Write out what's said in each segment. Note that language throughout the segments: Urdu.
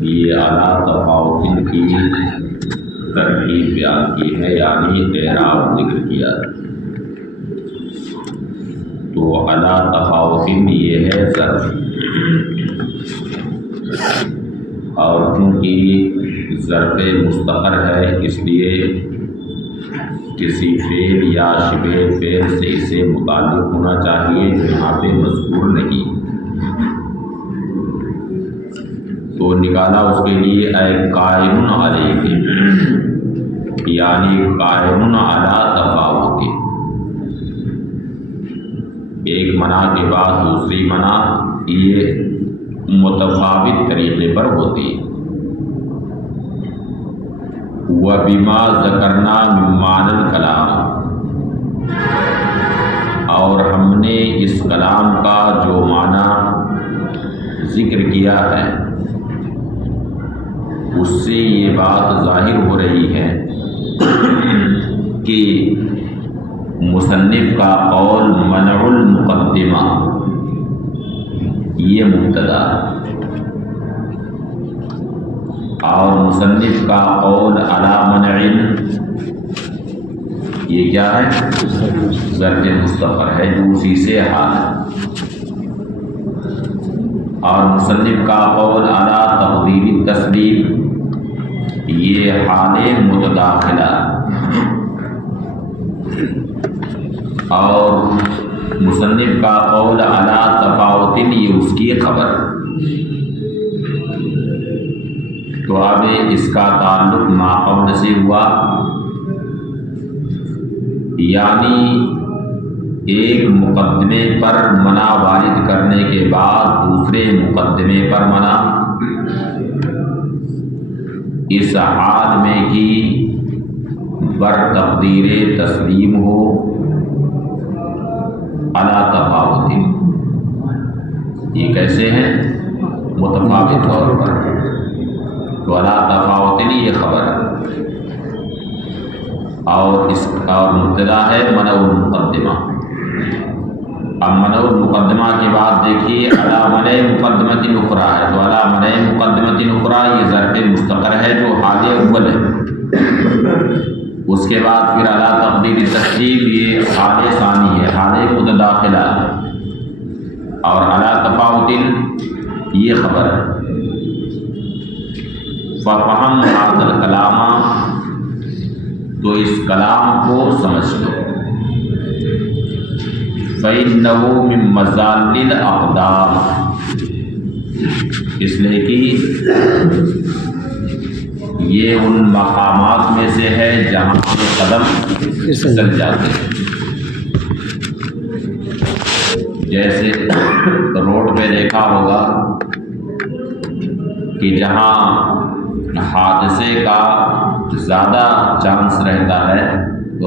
یہ اعلیٰ تفاوت کی ترکیب بیان کی ہے، یعنی اعراب ذکر کیا۔ تو اعلیٰ تفاوت یہ ہے ظرف، اور چونکہ ظرف مستقر ہے اس لیے کسی فعل یا شبہ فعل سے اسے متعلق ہونا چاہیے جو یہاں پہ مذکور نہیں۔ تو نکالا اس کے لیے اے قائم علیہ، یعنی قائم علی تفاوت، ایک معنی کے بعد دوسری معنی یہ متفاوت طریقے پر ہوتی ہے۔ وَبِمَا ذَكَرْنَا مِن مَّعْنَى الْكَلَامِ، اور ہم نے اس کلام کا جو معنی ذکر کیا ہے اس سے یہ بات ظاہر ہو رہی ہے کہ مصنف کا قول منع المقدمہ یہ مبتدا، اور مصنف کا قول علی منع یہ کیا ہے؟ ظرف مستقر ہے جو اسی سے حال ہے، اور مصنف کا قول علی تقدیر التسلیم یہ حال متداخلہ، اور مصنف کا قول علی تفاوت یہ اس کی خبر۔ تو اب اس کا تعلق ما قبل سے ہوا، یعنی ایک مقدمے پر منع وارد کرنے کے بعد دوسرے مقدمے پر منع، اس حال میں کہ بر تقدیر تسلیم ہو علی تفاوت، یہ کیسے ہیں؟ متفاوت طور پر، تو علی تفاوت یہ خبر ہے، اور اس کا مبتدا ہے منع المقدمہ۔ اب منع المقدمہ کے بعد دیکھیے علی منع مقدمۃ اخری ہے، تو علی منع مقدمۃ اخری یہ ظرف مستقر ہے جو حال اول ہے، اس کے بعد پھر علی تقدیر تسلیم یہ حال ثانی ہے، حال متداخلہ، اور علی تفاوت یہ خبر ہے۔ ففہم ھذا الکلام، تو اس کلام کو سمجھ لو۔ فإنہ من مزال الاقدام، اس لیے کہ یہ ان مقامات میں سے ہے جہاں کے قدم پھسل جاتے ہیں، جیسے روڈ پہ دیکھا ہوگا کہ جہاں حادثے کا زیادہ چانس رہتا ہے تو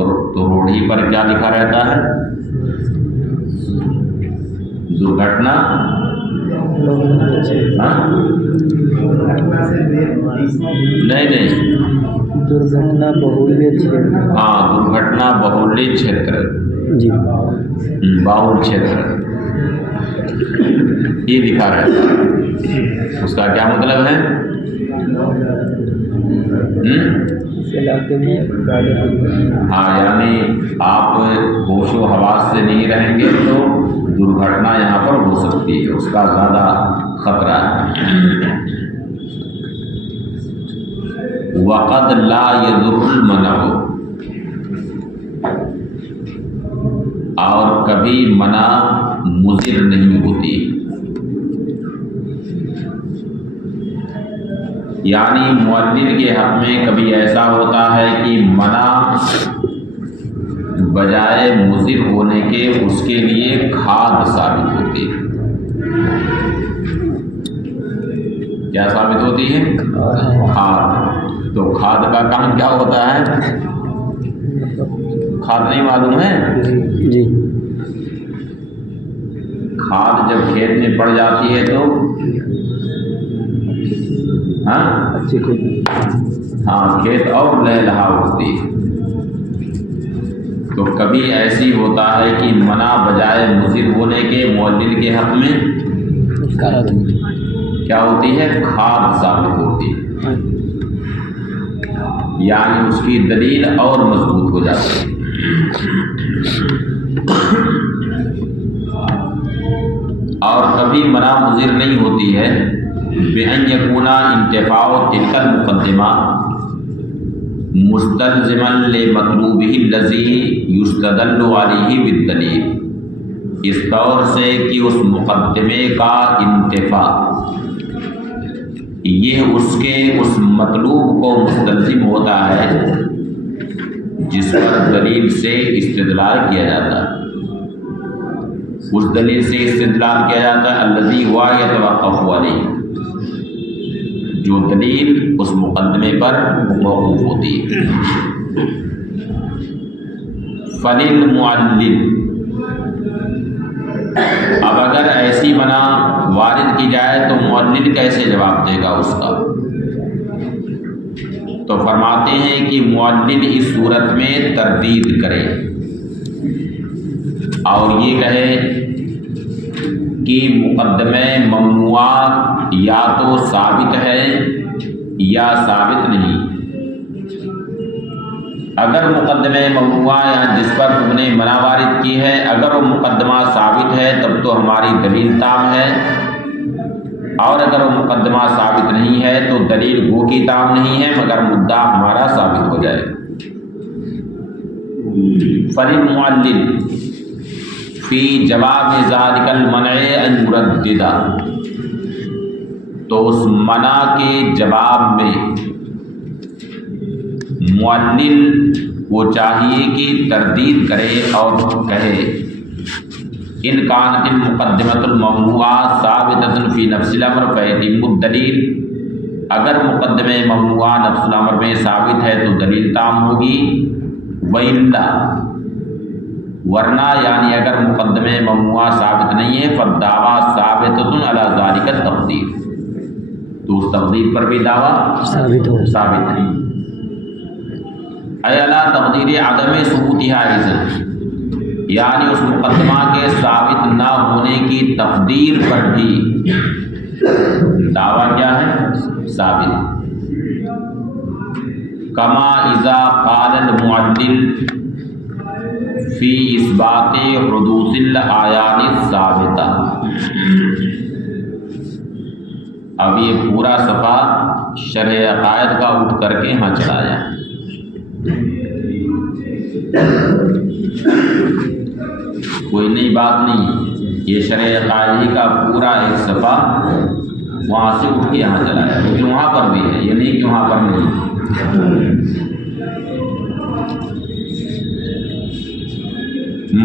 روڈ ہی پر کیا لکھا رہتا ہے؟ درگھٹنا نہیں درگھٹنا بہولیہ چھیتر، ہاں درگھٹنا بہولیہ چھیتر، جی باہل چھیتر یہ لکھا رہتا ہے، اس کا کیا مطلب ہے؟ علاقے میں ہاں، یعنی آپ ہوش و حواس سے نہیں رہیں گے تو درگھٹنا یہاں پر ہو سکتی ہے، اس کا زیادہ خطرہ ہے۔ وقد لا يضر المنع، اور کبھی منع مضر نہیں ہوتی، یعنی مؤلف کے حق میں کبھی ایسا ہوتا ہے کہ منع بجائے مضر ہونے کے اس کے لیے کھاد ثابت ہوتی ہے۔ کیا ثابت ہوتی ہے؟ کھاد۔ تو کھاد کا کام کیا ہوتا ہے؟ کھاد نہیں معلوم ہے؟ جی، کھاد جب کھیت میں پڑ جاتی ہے تو ہاں کھیت اور لہلہا اٹھتی ہے۔ تو کبھی ایسی ہوتا ہے کہ منع بجائے مضر ہونے کے مؤلف کے حق میں کیا ہوتی ہے؟ کھاد ثابت ہوتی ہے، یعنی اس کی دلیل اور مضبوط ہو جاتی ہے۔ اور کبھی منع مضر نہیں ہوتی ہے بأن یکون انتفاع تلک المقدمہ مستلزما لمطلوبہ الذی یستدل علیہ بالدلیل، اس طور سے کہ اس مقدمے کا انتفاع یہ اس کے اس مطلوب کو مستلزم ہوتا ہے جس پر دلیل سے استدلال کیا جاتا ہے، اس دلیل سے استدلال کیا جاتا ہے الذی ہوا یتوقف علیہ، جو دلیل اس مقدمے پر موقوف ہوتی ہے۔ فللمعلل، اب اگر ایسی منع وارد کی جائے تو معلل کیسے جواب دے گا اس کا؟ تو فرماتے ہیں کہ معلل اس صورت میں تردید کرے اور یہ کہے کہ مقدمہ ممنوعہ یا تو ثابت ہے یا ثابت نہیں۔ اگر مقدمہ ممنوعہ یا جس پر تم نے منع وارد کی ہے اگر وہ مقدمہ ثابت ہے تب تو ہماری دلیل تام ہے، اور اگر وہ مقدمہ ثابت نہیں ہے تو دلیل گو کی تام نہیں ہے مگر مدعا ہمارا ثابت ہو جائے۔ فللمعلل فی جواب ذالک المنع ان یردد، تو اس منع کے جواب میں معلل وہ چاہیے کہ تردید کرے اور کہے ان کانت المقدمۃ الممنوعہ ثابتۃ فی نفس الامر فیتم الدلیل، اگر مقدمہ ممنوعہ نفس الامر میں ثابت ہے تو دلیل تام ہوگی، وإلا ورنہ یعنی اگر مقدمہ ممنوعہ ثابت نہیں ہے فالدعویٰ ثابتۃ علی ذالک التقدیر، تو اس تقدیر پر بھی دعویٰ ثابت نہیں، اے علی تقدیر عدم ثبوتها اذن، یعنی اس مقدمہ کے ثابت نہ ہونے کی تقدیر پر بھی دعویٰ کیا ہے؟ ثابت۔ کما اذا قال المعلل فی اثبات حدوث الاعیان الثابتہ، اب یہ پورا صفحہ شرح عقائد کا اٹھ کر کے یہاں چلایا، کوئی نئی بات نہیں، یہ شرح عقائد کا پورا ایک صفحہ وہاں سے اٹھ کے یہاں چلایا، کیونکہ وہاں پر بھی ہے، یہ نہیں کہ وہاں پر نہیں۔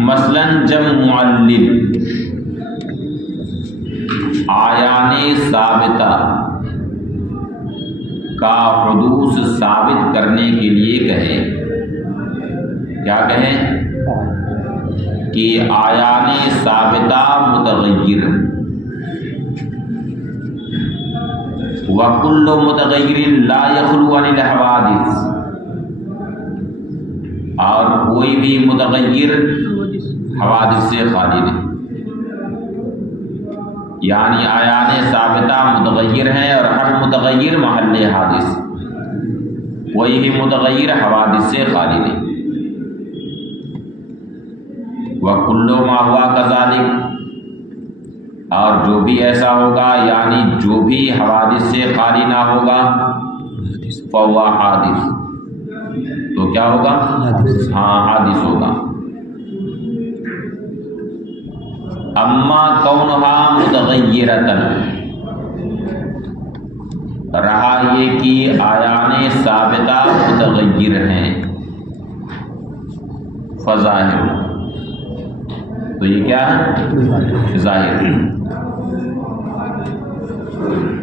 مثلاً جب معلل آیان ثابتہ کا حدوث ثابت کرنے کے لیے کہے، کیا کہیں کہ آیان ثابتہ متغیر، وَكُلُّ مُتَغَيِّرٍ لَا يَخْلُو عَنِ الْحَوَادِثِ، اور کوئی بھی متغیر حوادث سے خالی نہیں، یعنی آیان ثابتہ متغیر ہیں اور ہر متغیر محل حادث، کوئی بھی متغیر حوادث سے خالی نہیں۔ وَكُلُّ مَا هُوَ كَذَلِكَ، اور جو بھی ایسا ہوگا یعنی جو بھی حوادث سے خالی نہ ہوگا فَهُوَ حادث، تو کیا ہوگا؟ ہاں حادث ہوگا۔ اما کونہا متغیرۃ، رہا یہ کہ آیان ثابتہ متغیر ہیں، فظاہر، تو یہ کیا ہے؟ ظاہر،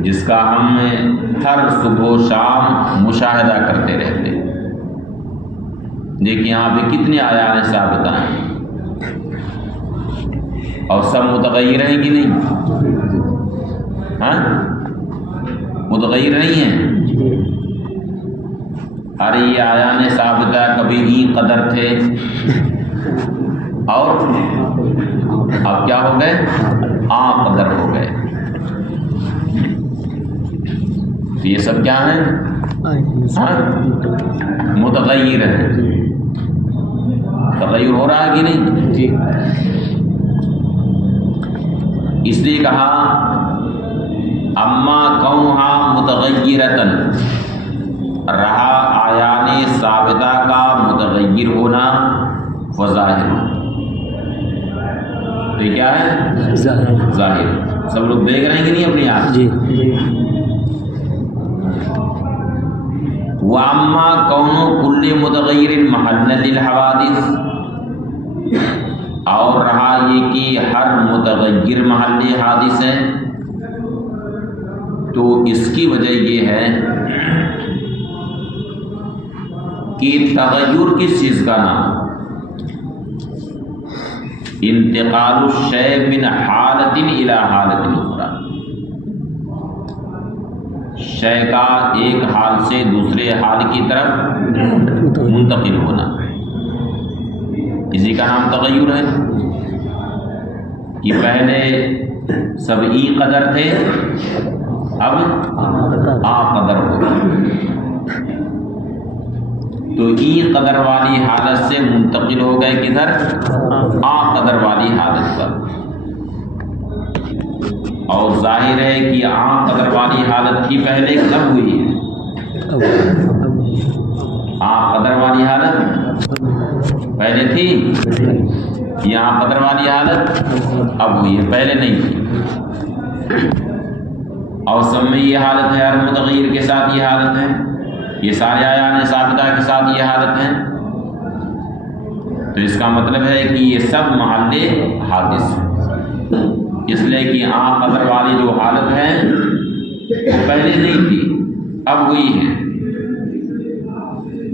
جس کا ہم ہر صبح و شام مشاہدہ کرتے رہتے ہیں۔ دیکھیں یہاں پہ کتنے آیان ثابتہ ہیں اور سب متغیر ہیں کہ نہیں؟ ہاں متغیر نہیں ہیں، ارے یہ آیان ثابتہ کبھی ای قدر تھے اور اب کیا ہو گئے؟ آ قدر ہو گئے، تو یہ سب کیا ہیں؟ متغیر ہے. تغیر ہو رہا ہے کہ نہیں؟ جی. اس لیے کہا اما کونہا متغیرتن، رہا آیان ثابتہ کا متغیر ہونا وظاہر. تو یہ کیا ہے؟ ظاہر. سب لوگ دیکھ رہے ہیں کہ نہیں اپنی آنکھ؟ جی. واما کون کل متغیر محل للحوادث، اور رہا یہ کہ ہر متغیر محل حادث ہے. تو اس کی وجہ یہ ہے کہ تغیر کس چیز کا نام؟ انتقال الشیء من حالت الى حالت اخرى، شے کا ایک حال سے دوسرے حال کی طرف منتقل ہونا، اسی کا نام تغیر ہے. کہ پہلے سب ای قدر تھے، اب آ قدر ہو گئے. تو ای قدر والی حالت سے منتقل ہو گئے کدھر؟ آ قدر والی حالت پر. اور ظاہر ہے کہ آ قدر والی حالت کی پہلے کب ہوئی ہے؟ آ قدر والی حالت پہلے تھی، یہاں قدر والی حالت اب ہوئی ہے، پہلے نہیں تھی. اور سب میں یہ حالت ہے، ہر متغیر کے ساتھ یہ حالت ہے، یہ سارے آیان ثابتہ کے ساتھ یہ حالت ہے. تو اس کا مطلب ہے کہ یہ سب محل حادث، اس لیے کہ آن قدر والی جو حالت ہے وہ پہلے نہیں تھی، اب ہوئی ہے.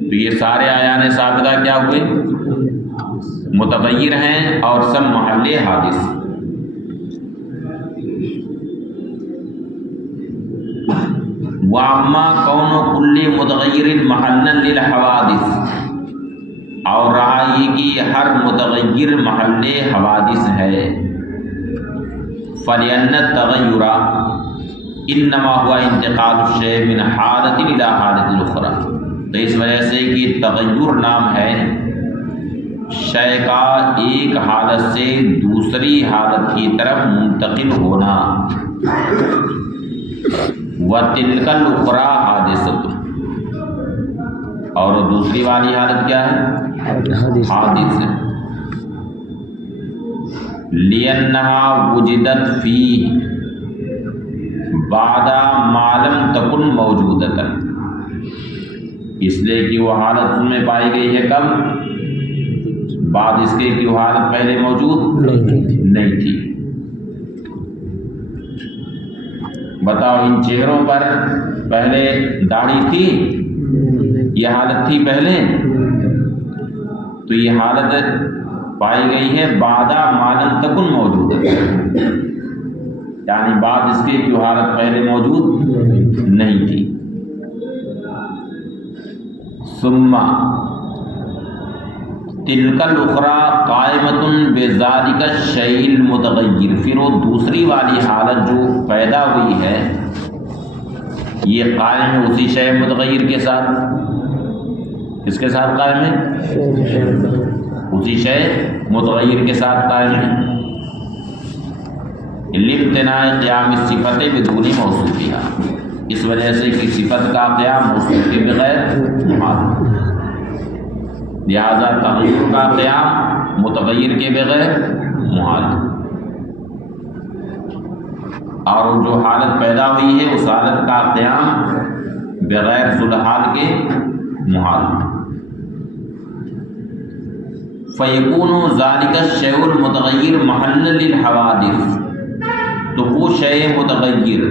تو یہ سارے آیان ثابتہ کیا ہوئے؟ متغیر ہیں اور سب محل حادث. وَأَمَّا كَوْنُ كُلِّ مُتَغَيِّرٍ مَحَلًّا لِلْحَوَادِثِ، اور رہا یہ کہ ہر متغیر محل حوادث ہے. فَلِأَنَّ التَّغَيُّرَ إِنَّمَا هُوَ انتقال الشيء من حالة إلى حالة أخرى. تو اس وجہ سے کہ تغیر نام ہے شے کا ایک حالت سے دوسری حالت کی طرف منتقل ہونا. وَتِلْكَ الْأُخْرَى حَادِثَةٌ، اور دوسری والی حالت کیا ہے؟ حادث ہے. لِأَنَّهَا وُجِدَتْ فِيهِ بَعْدَ مَا لَمْ تَكُنْ مَوْجُودَةً، اس لیے کہ وہ حالت ان میں پائی گئی ہے کب؟ بعد اس کے کہ وہ حالت پہلے موجود نہیں تھی. بتاؤ ان چہروں پر پہلے داڑھی تھی؟ یہ حالت تھی پہلے؟ تو یہ حالت پائی گئی ہے بعد ما لم تکن موجود، یعنی بعد اس کے جو حالت پہلے موجود نہیں تھی. ثم تلک الاخری قائمۃ بذالک الشیء المتغیر، پھر وہ دوسری والی حالت جو پیدا ہوئی ہے یہ قائم ہے اسی شیء متغیر کے ساتھ. کس کے ساتھ قائم ہے؟ اسی شیء متغیر کے ساتھ قائم ہے. لامتناع قیام الصفت بدون موصوفها، اس وجہ سے کہ صفت کا قیام موصوف کے بغیر محال، لہذا تغیر کا قیام متغیر کے بغیر محال. اور جو حالت پیدا ہوئی ہے اس حالت کا قیام بغیر ذوالحال کے محال. فَيَكُونُ ذَلِكَ الشَّيْءُ الْمُتَغَيِّرُ مَحَلًّا لِلْحَوَادِثِ، تو وہ شے متغیر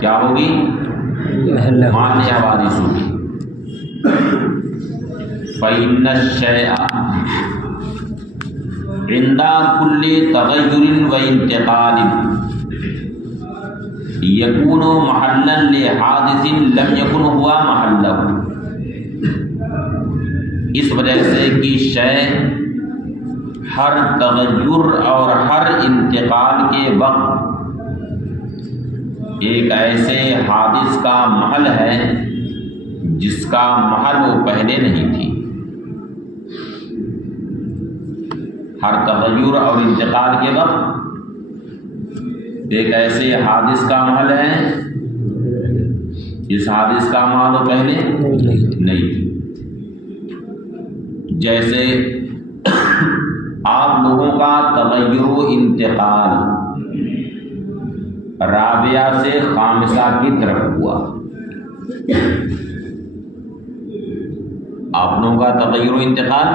کیا ہوگی؟ محل حوادث ہوگی. فَإِنَّ الشَّيْءَ عِنْدَ كُلِّ تَغَيُّرٍ وَانْتِقَالٍ يَكُونُ مَحَلًّا لِحَادِثٍ لَمْ يَكُنْ هُوَ مَحَلَّهُ، اس وجہ سے کہ شے ہر تغیر اور ہر انتقال کے وقت ایک ایسے حادث کا محل ہے جس کا محل وہ پہلے نہیں تھی. ہر تغیر اور انتقال کے وقت ایک ایسے حادث کا محل ہے جس حادث کا محل وہ پہلے نہیں تھی. جیسے آپ لوگوں کا تغیر و انتقال رابعہ سے خامسہ کی طرف ہوا. آپ لوگوں کا تغیر و انتقال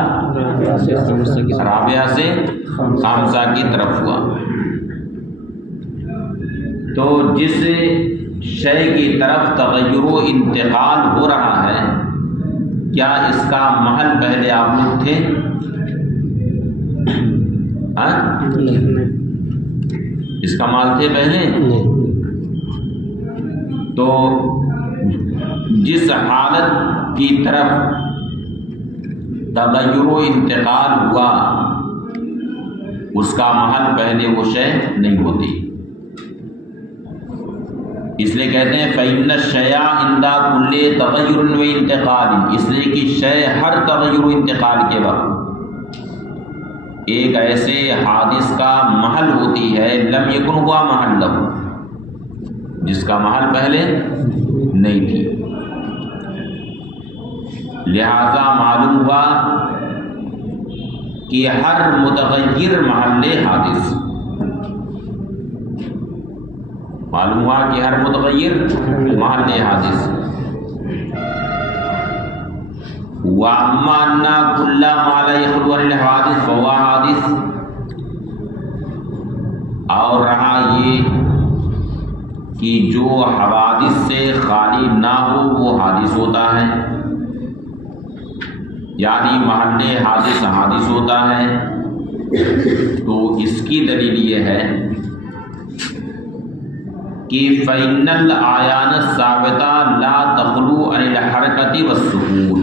رابعہ سے خامسہ کی طرف ہوا. تو جس شے کی طرف تغیر و انتقال ہو رہا ہے کیا اس کا محل پہلے آپ لوگ تھے؟ اس کا محل تھے پہلے؟ تو جس حالت کی طرف تغیر و انتقال ہوا اس کا محل پہلے وہ شے نہیں ہوتی. اس لیے کہتے ہیں فَإِنَّ الشَّيْءَ عِنْدَ كُلِّ تَغَيُّرٍ وَانتِقَالٍ، اس لیے کہ شے ہر تغیر و انتقال کے وقت ایک ایسے حادث کا محل ہوتی ہے لم یکن ہوا محلہ، جس کا محل پہلے نہیں تھی. لہذا معلوم ہوا کہ ہر متغیر محل حادث، معلوم ہوا کہ ہر متغیر محل حادث. وَأَمَّا أَنَّ كُلَّ مَا لَا يَخْلُو عَنِ الْحَوَادِثِ فَهُوَ حَادِثٌ، اور رہا یہ کہ جو حوادث سے خالی نہ ہو وہ حادث ہوتا ہے، یعنی محل حادث حادث ہوتا ہے. تو اس کی دلیل یہ ہے کہ فَإِنَّ الْأَعْيَانَ الثَّابِتَةَ لَا تَخْلُو عَنِ الْحَرَكَةِ وَالسُّكُونِ،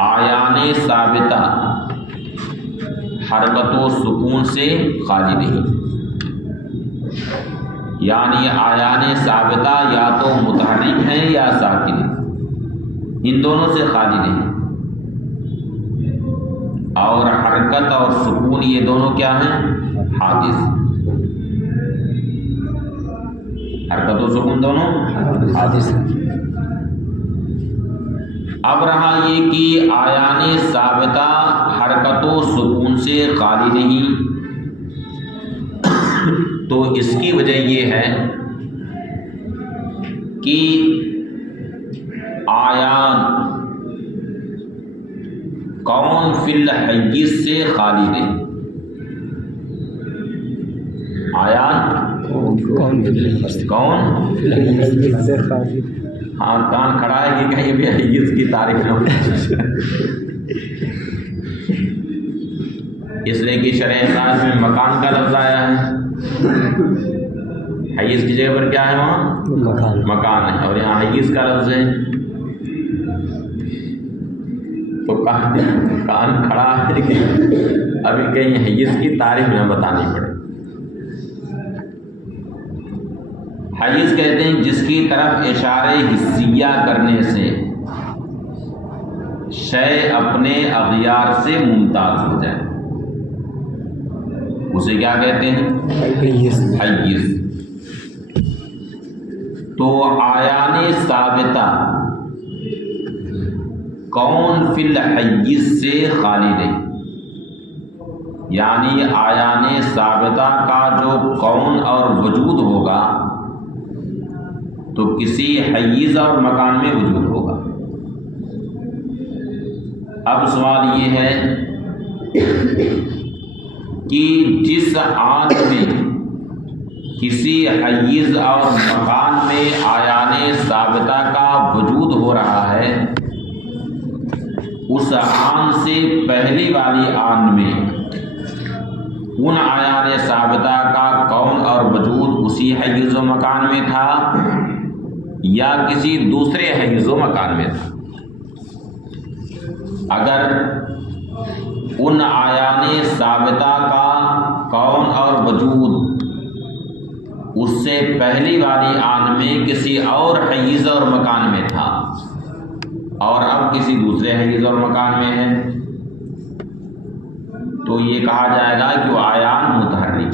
اعیان ثابتہ حرکت و سکون سے خالی نہیں. یعنی اعیان ثابتہ یا تو متحرک ہیں یا ساکن، ان دونوں سے خالی نہیں. اور حرکت اور سکون یہ دونوں کیا ہیں؟ حادث. حرکت و سکون دونوں حادث. اب رہا یہ کہ اعیان ثابتہ حرکت و سکون سے خالی نہیں، تو اس کی وجہ یہ ہے کہ اعیان کون فی الحیز سے خالی نہیں. اعیان کون ہاں کان کھڑا ہے کہ کہیں بھی حیز کی تعریف نہ ہو. اس لیے کہ شرع اعزاز میں مکان کا لفظ آیا ہے، حیز کی جگہ پر کیا ہے؟ وہاں مکان ہے، اور یہاں حیز کا لفظ ہے. تو کان کھڑا ہے کہ ابھی کہیں حیز کی تعریف نہ بتانی پڑے. حیز کہتے ہیں جس کی طرف اشارے حسیہ کرنے سے شے اپنے اغیار سے ممتاز ہو جائے، اسے کیا کہتے ہیں؟ حیز. تو اعیان ثابتہ کون فی الحیز سے خالی نہیں، یعنی اعیان ثابتہ کا جو کون اور وجود ہوگا تو کسی حیز اور مکان میں وجود ہوگا. اب سوال یہ ہے کہ جس آن میں کسی حیز اور مکان میں اعیان ثابتہ کا وجود ہو رہا ہے، اس آن سے پہلی والی آن میں ان اعیان ثابتہ کا کون اور وجود اسی حیز و مکان میں تھا یا کسی دوسرے حیز و مکان میں تھا. اگر ان اعیان ثابتہ کا کون اور وجود اس سے پہلی والی آن میں کسی اور حیز اور مکان میں تھا اور اب کسی دوسرے حیز اور مکان میں ہے، تو یہ کہا جائے گا کہ وہ آیان متحرک،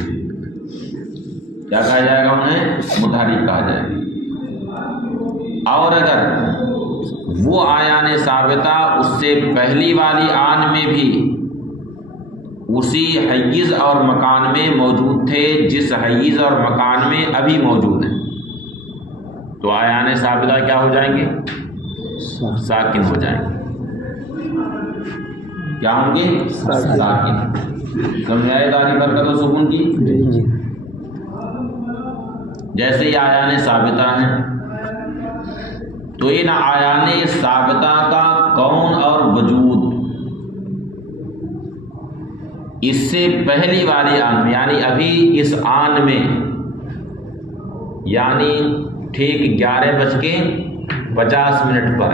کیا کہا جائے گا انہیں؟ متحرک کہا جائے گا۔ اور اگر وہ آیان ثابتہ اس سے پہلی والی آن میں بھی اسی حیز اور مکان میں موجود تھے جس حیز اور مکان میں ابھی موجود ہیں، تو آیان ثابتہ کیا ہو جائیں گے؟ ساکن ہو جائیں گے۔ کیا ہوں گے؟ ساکن۔ سمجھائے داری برکت و سکون کی؟ جیسے یہ آیان ثابتہ ہیں، تو ان آیان ثابتہ کا کون اور وجود اس سے پہلی والی آن میں، یعنی ابھی اس آن میں، یعنی ٹھیک 11:50 پر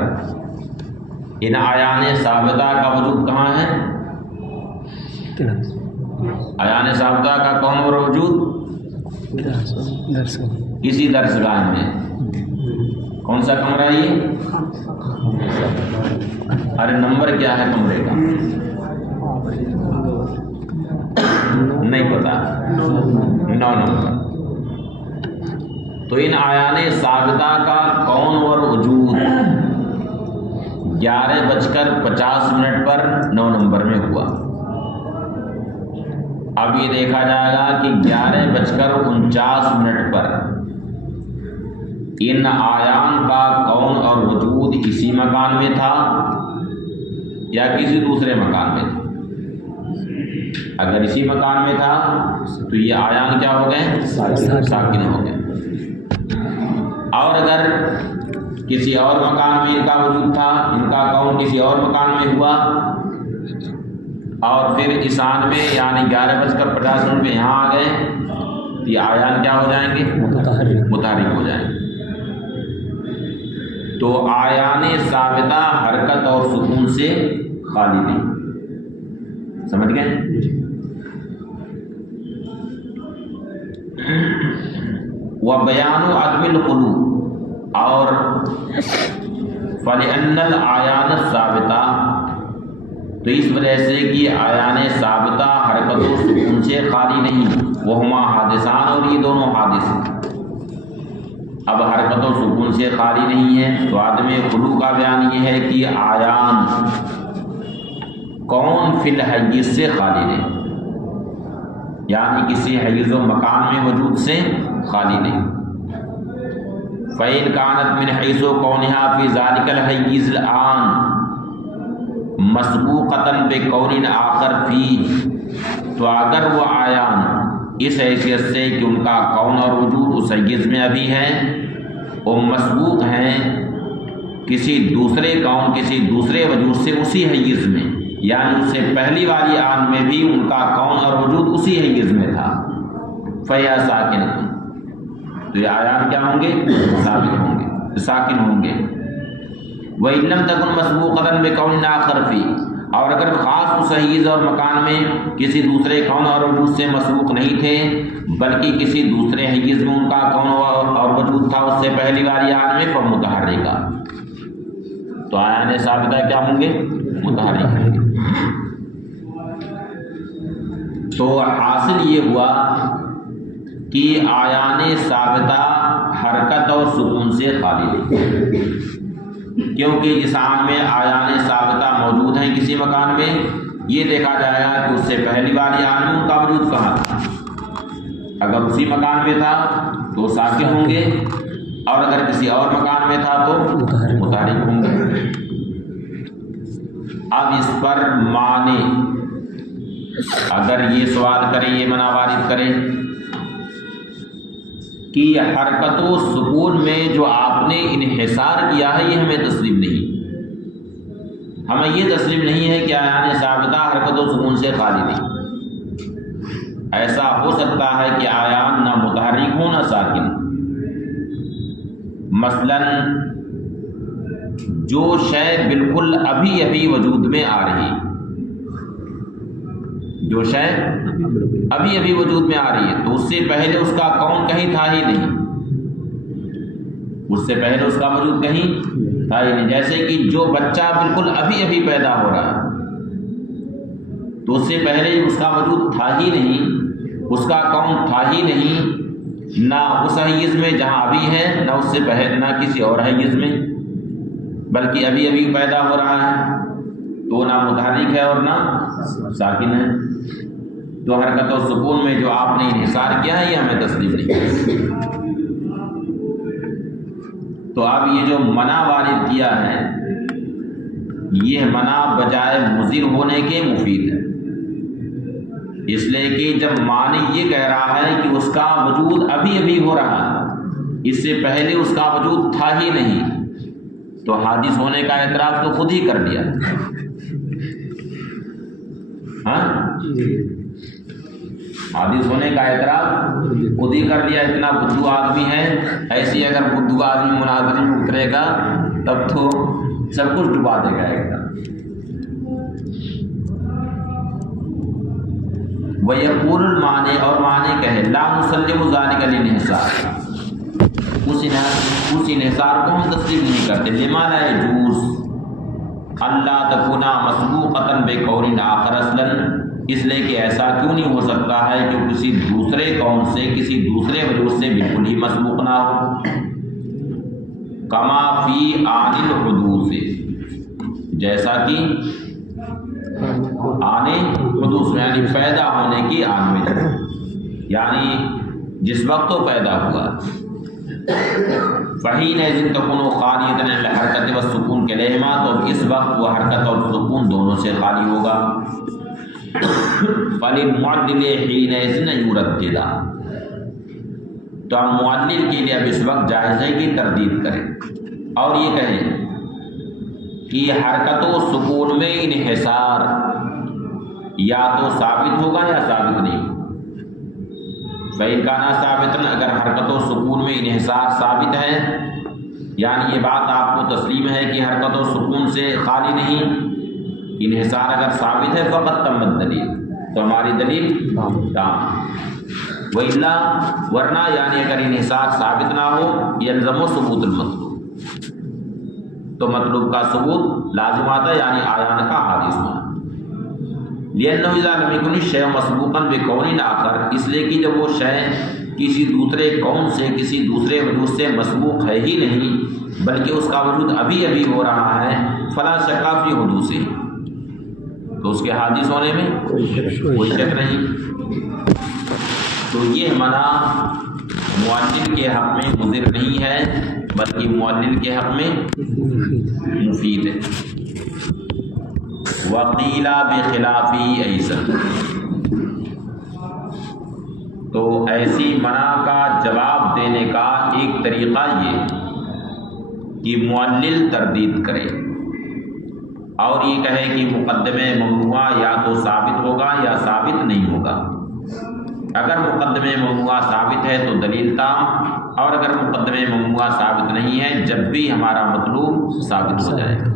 ان آیان ثابتہ کا وجود کہاں ہے؟ آیان ثابتہ کا کون اور وجود؟ کسی درسگاہ میں۔ کون سا کمرہ ہے یہ؟ ارے نمبر کیا ہے کمرے کا؟ نہیں پتا، 9 نمبر۔ تو ان آیان ثابتہ کا کون اور وجود 11:50 پر 9 نمبر میں ہوا۔ اب یہ دیکھا جائے گا کہ 11:49 پر ان آیان کا کون اور وجود اسی مکان میں تھا یا کسی دوسرے مکان میں تھا؟ اگر اسی مکان میں تھا تو یہ آیان کیا ہو گئے؟ ساکن ہو گئے۔ اور اگر کسی اور مکان میں ان کا وجود تھا، ان کا کون کسی اور مکان میں ہوا اور پھر اس آن میں یعنی 11:50 پہ یہاں آ گئے، تو یہ آیان کیا ہو جائیں گے؟ متحرک ہو جائیں گے۔ تو آیان ثابتہ حرکت اور سکون سے خالی نہیں۔ سمجھ گئے؟ وَبَيَانُ عَدْمِ الْخُلُوِ، اور فَلِأَنَّ الْآيَانَ الثَّابِتَةَ، تو اس وجہ سے کہ آیان ثابتہ حرکت و سکون سے خالی نہیں، وہما حادثان، اور یہ دونوں حادث ہیں۔ اب حرکت و سکون سے خالی نہیں ہے تو عدم خلو کا بیان یہ ہے کہ آیان کون فی الحیز سے خالی نہیں، یعنی کسی حیز و مکان میں وجود سے خالی نہیں۔ فَإِنْ كَانَتْ مِنْ حَيْثُ كَوْنِهَا فِي ذَلِكَ الْحَيِّزِ الْآنِ مَسْبُوقَةً بِكَوْنٍ آخَرٍ فِيهِ، تو اگر وہ آیان اس حیثیت سے کہ ان کا کون اور وجود اس حیز میں ابھی ہے، وہ مسبوق ہیں کسی دوسرے کون کسی دوسرے وجود سے اسی حیز میں، یعنی اس سے پہلی والی آن میں بھی ان کا کون اور وجود اسی حیز میں تھا، فَيَا سَاكِنَةٌ، تو یہ آیان کیا ہوں گے؟ ثابت ہوں گے، ساکن ہوں گے۔ وَإِن لَّمْ تَكُن مَسْبُوقَةً بِكَوْنٍ آخَرٍ فِيهِ، اور اگر خاص اس حیز اور مکان میں کسی دوسرے کون اور وجود سے مسبوق نہیں تھے بلکہ کسی دوسرے حیز میں ان کا کون اور وجود تھا اس سے پہلی والی آن میں، فَمُتَحَرِّكًا، تو آیان ثابتہ کیا ہوں گے؟ متحرک۔ تو حاصل یہ ہوا کہ آیان ثابتہ حرکت اور سکون سے خالی نہیں، کیونکہ جس آن میں آیان ثابتہ موجود ہیں کسی مکان میں، یہ دیکھا جائے گا کہ اس سے پہلی والی آن میں ان کا وجود کہاں تھا۔ اگر اسی مکان میں تھا تو ساکن ہوں گے، اور اگر کسی اور مکان میں تھا تو متحرک ہوں گے۔ اب اس پر معنی اگر یہ سوال کریں، یہ منع وارد کریں کہ حرکت و سکون میں جو آپ نے انحصار کیا ہے یہ ہمیں تسلیم نہیں، ہمیں یہ تسلیم نہیں ہے کہ آیان ثابتہ حرکت و سکون سے خالی نہیں۔ ایسا ہو سکتا ہے کہ آیان نہ متحرک ہوں نہ ساکن۔ مثلاً جو شے بالکل ابھی ابھی وجود میں آ رہی، جو شے ابھی ابھی وجود میں آ رہی ہے، تو اس سے پہلے اس کا کون کہیں تھا ہی نہیں، اس سے پہلے اس کا وجود کہیں تھا ہی نہیں۔ جیسے کہ جو بچہ بالکل ابھی ابھی پیدا ہو رہا ہے تو اس سے پہلے اس کا وجود تھا ہی نہیں، اس کا کون تھا ہی نہیں، نہ اس حیز میں جہاں ابھی ہے، نہ اس سے پہلے نہ کسی اور حیز میں، بلکہ ابھی ابھی پیدا ہو رہا ہے، تو نہ متحرک ہے اور نہ ساکن ہے۔ تو حرکت و سکون میں جو آپ نے انحصار کیا ہے یہ ہمیں تسلیم نہیں۔ تو اب یہ جو منع وارد کیا ہے یہ منع بجائے مضر ہونے کے مفید ہے، اس لیے کہ جب معنی یہ کہہ رہا ہے کہ اس کا وجود ابھی ابھی ہو رہا ہے، اس سے پہلے اس کا وجود تھا ہی نہیں، تو حادث ہونے کا اعتراف تو خود ہی کر دیا۔ ہاں حادث ہونے کا اعتراف خود ہی کر لیا۔ اتنا بدھو آدمی ہے، ایسی اگر بدھو آدمی مناظرے میں اترے گا تب تو سب کچھ ڈبا دے گا ایک دم۔ وَيَقُولُ الْمَعْنِي، اور معنی کہے لا نُسَلِّمُ ذَلِكَ لِلْانحصار، اس انحصار کو ہم تسلیم نہیں کرتے۔ لما لا يجوز اللہ تکون مسبوقۃ بقول آخر اصلا، اس لیے کہ ایسا کیوں نہیں ہو سکتا ہے کہ کسی دوسرے قول سے کسی دوسرے وجود سے بالکل ہی مسبوق نہ ہو۔ کما فی آن الحدوث، جیسا کہ آنے حدوث میں یعنی پیدا ہونے کی آن میں، یعنی جس وقت وہ پیدا ہوا، فحینئذ تکون خالیۃ عن الحرکۃ والسکون کلیہما، تو اس وقت وہ حرکت اور سکون دونوں سے خالی ہوگا۔ فللمعلل حینئذ یردد، تو ہم معلل کے لیے اب اس وقت جائز ہے کہ تردید کریں اور یہ کہیں کہ حرکت و سکون میں انحصار یا تو ثابت ہوگا یا ثابت نہیں۔ فإن کان ثابتا، اگر حرکت و سکون میں انحصار ثابت ہے، یعنی یہ بات آپ کو تسلیم ہے کہ حرکت و سکون سے خالی نہیں، انحصار اگر ثابت ہے فقط تمت دلیل، تو ہماری دلیل تام۔ وإلا، ورنہ یعنی اگر انحصار ثابت نہ ہو یلزم ثبوت المطلوب، تو مطلوب کا ثبوت لازم آتا ہے، یعنی آیان کا حادث ہونا۔ لأنه إذا لم يكن الشيء مسبوقا بقول آخر، اس لیے کہ جب وہ شے کسی دوسرے کون سے کسی دوسرے وجود سے مسبوق ہے ہی نہیں بلکہ اس کا وجود ابھی ابھی ہو رہا ہے، فلا شک فی حدوثہ، تو اس کے حادث ہونے میں کوئی شک نہیں۔ تو یہ منع معلل کے حق میں مضر نہیں ہے بلکہ معلل کے حق میں مفید ہے۔ وقیل بخلافی ایسا، تو ایسی منع کا جواب دینے کا ایک طریقہ یہ کہ معلل تردید کرے اور یہ کہے کہ مقدمے ممنوع یا تو ثابت ہوگا یا ثابت نہیں ہوگا۔ اگر مقدمے ممنوع ثابت ہے تو دلیل تام، اور اگر مقدمے ممنوع ثابت نہیں ہے جب بھی ہمارا مطلوب ثابت ہو جائے گا۔